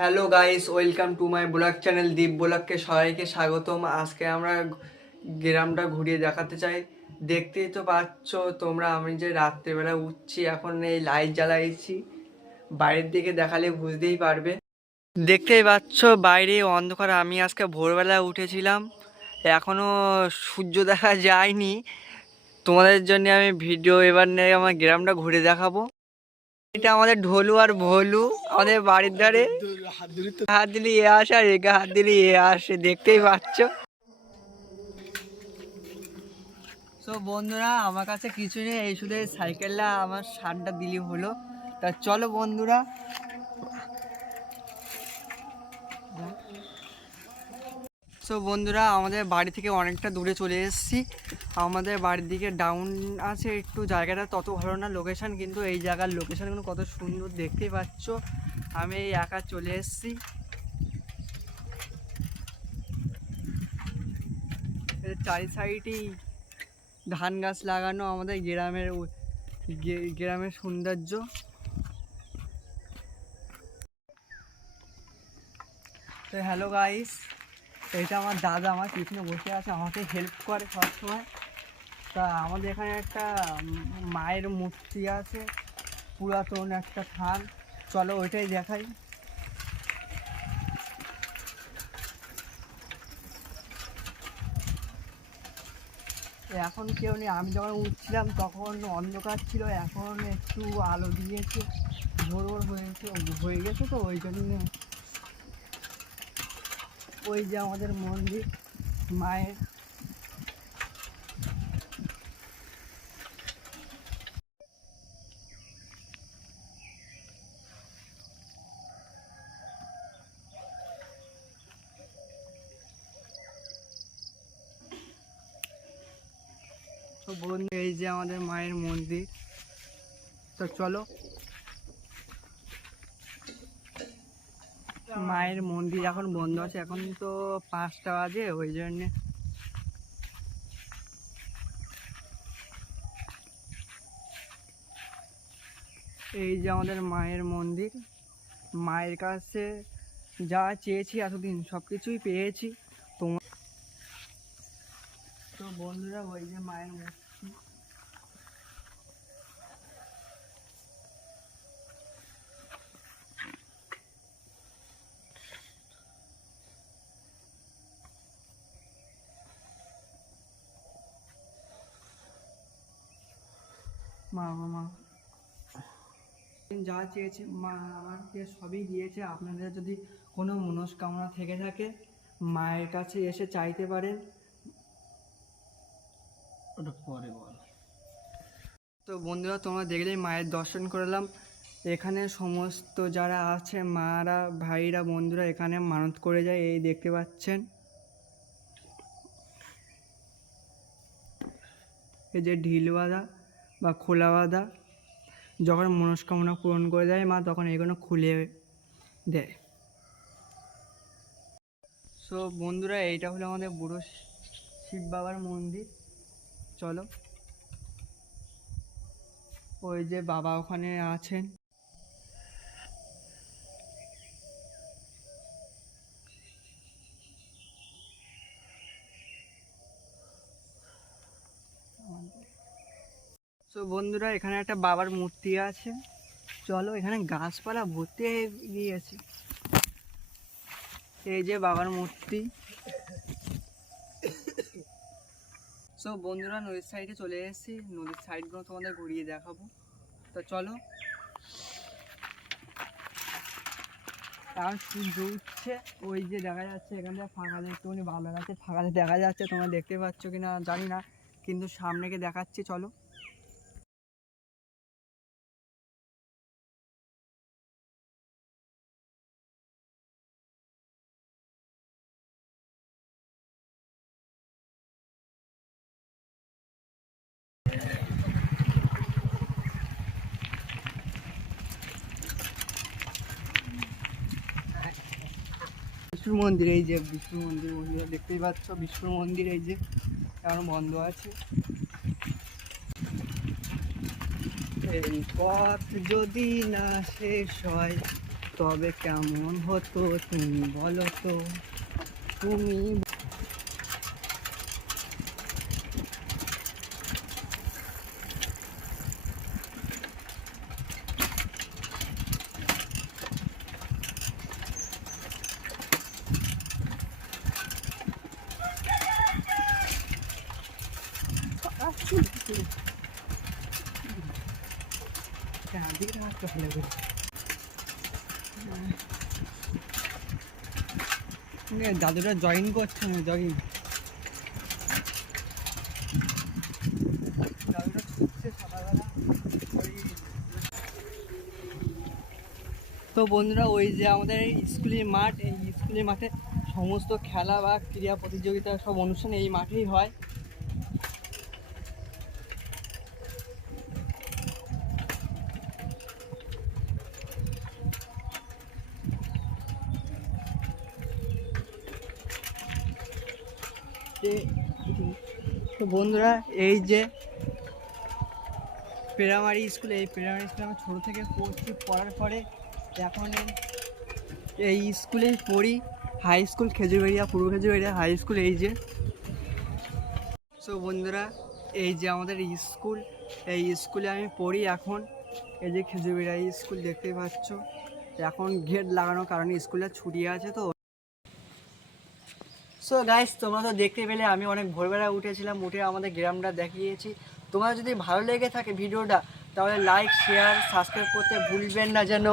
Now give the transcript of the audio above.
Hello guys, welcome to my vlog channel Deep ব্লগকে সবাইকে স্বাগতম। আজকে আমরা গ্রামটা ঘুরিয়ে দেখাতে চাই। দেখতেই তো পাচ্ছ তোমরা, আমি যে রাত্রেবেলা উঠছি, এখন এই লাইট জ্বালাইছি, বাইরের দিকে দেখালে বুঝতেই পারবে। দেখতেই পাচ্ছ বাইরে অন্ধকার। আমি আজকে ভোরবেলা উঠেছিলাম, এখনো সূর্য দেখা যায়নি। তোমাদের জন্য আমি ভিডিও এবার নিয়ে আমার গ্রামটা ঘুরে দেখাবো। এটা আমাদের ঢোলু আর ভোলু, আমাদের বাড়ির ধারে। হাত দিলে এ আসে আর একে হাত দিলে এ আসে, দেখতেই পাচ্ছ। তো বন্ধুরা, আমার কাছে কিছু নেই, এই শুধু এই সাইকেলটা আমার সারটা দিলি হলো। তা চলো বন্ধুরা। সো বন্ধুরা, আমাদের বাড়ি থেকে অনেকটা দূরে চলে এসেছি। আমাদের বাড়ির দিকে ডাউন আছে একটু, জায়গাটা তত ভালো না লোকেশান, কিন্তু এই জায়গার লোকেশানগুলো কত সুন্দর দেখতেই পাচ্ছ। আমি এই একা চলে এসেছি। চারি সাইডেই ধান গাছ লাগানো, আমাদের গ্রামের সৌন্দর্য। তো হ্যালো গাইস, এটা আমার দাদা আমার পিছনে বসে আছে, আমাকে হেল্প করে সবসময়। তা আমাদের এখানে একটা মায়ের মূর্তি আছে, পুরাতন একটা থান। চলো ওইটাই দেখাই। এখন কেউ নেই, আমি যখন উঠছিলাম তখন অন্ধকার ছিল, এখন একটু আলো দিয়েছে, ভোর ভোর হয়ে গেছে, তো ওই জন্য। ওই যে আমাদের মন্দির মায়ের। তো বন্ধু, এই যে আমাদের মায়ের মন্দির। তো চলো, মায়ের মন্দির এখন বন্ধ আছে, এখন তো 5টা বাজে, ওই জন্যে। এই যে আমাদের মায়ের মন্দির। মায়ের কাছে যা চেয়েছি এতদিন সব কিছুই পেয়েছি। তোমার তো বন্ধুরা, ওই যে মায়ের মূর্তি। মা মা যা চেয়েছে মা আমাকে সবই দিয়েছে। আপনাদের যদি কোনো মনস্কামনা থেকে থাকে, মায়ের কাছে এসে চাইতে পারেন। ওটা পরে বল। তো বন্ধুরা, তোমরা দেখলেই মায়ের দর্শন করলাম। এখানে সমস্ত যারা আছে, মারা, ভাইরা, বন্ধুরা এখানে মানত করে যায়, এই দেখতে পাচ্ছেন। এই যে ঢিল বাঁধা বা খোলা বাঁধা, যখন মনস্কামনা পূরণ করে দেয় মা, তখন এগুলো খুলে দেয়। সো বন্ধুরা, এইটা হলো আমাদের বুড়ো শিব বাবার মন্দির। চলো, ওই যে বাবা ওখানে আছেন। তো বন্ধুরা, এখানে একটা বাবার মূর্তি আছে। চলো, এখানে গাছপালা ভর্তি হয়ে গিয়েছে। এই যে বাবার মূর্তি। সো বন্ধুরা, নদীর সাইডে চলে এসেছি, নদীর সাইডগুলো তোমাদের ঘুরিয়ে দেখাবো। তো চলো, এখন সূর্য উঠছে, ওই যে দেখা যাচ্ছে এখান থেকে ফাঁকা, একটুখানি ভালো লাগছে, ফাঁকাতে দেখা যাচ্ছে, তোমরা দেখতে পাচ্ছ কিনা জানি না, কিন্তু সামনেকে দেখাচ্ছি। চলো। বিষ্ণুর মন্দির, এই যে বিষ্ণুর মন্দির, বন্ধুরা দেখতেই পাচ্ছ বিষ্ণুর মন্দির, এই যে এখন বন্ধ আছে। এই পথ যদি না শেষ হয়, তবে কেমন হতো তুমি বলো তো, তুমি। দাদুরা জয়েন করছে না, জগিং দাদুরা ছুটছে সকালবেলা। তো বন্ধুরা, ওই যে আমাদের স্কুলের মাঠ, এই স্কুলের মাঠে সমস্ত খেলা বা ক্রীড়া প্রতিযোগিতা সব অনুষ্ঠান এই মাঠেই হয়। তো বন্ধুরা, এই যে প্রাইমারি স্কুল, এই প্রাইমারি স্কুলে আমি ছোটো থেকে পড়ছি, পড়ার পরে এখন এই স্কুলেই পড়ি। হাই স্কুল খেজুরবাড়িয়া, পূর্ব খেজুরবাড়িয়া হাই স্কুল, এই যে। সো বন্ধুরা, এই যে আমাদের স্কুল, এই স্কুলে আমি পড়ি এখন। এই যে খেজুরবাড়িয়া স্কুল দেখতেই পাচ্ছ, এখন গেট লাগানো কারণ স্কুলে ছুটি আছে। তো সো গাইস, তোমরা তো দেখতে পেলে আমি অনেক ভোরবেলা উঠেছিলাম, উঠে আমাদের গ্রামটা দেখিয়েছি। তোমার যদি ভালো লেগে থাকে ভিডিওটা, তাহলে লাইক, শেয়ার, সাবস্ক্রাইব করতে ভুলবেন না যেন।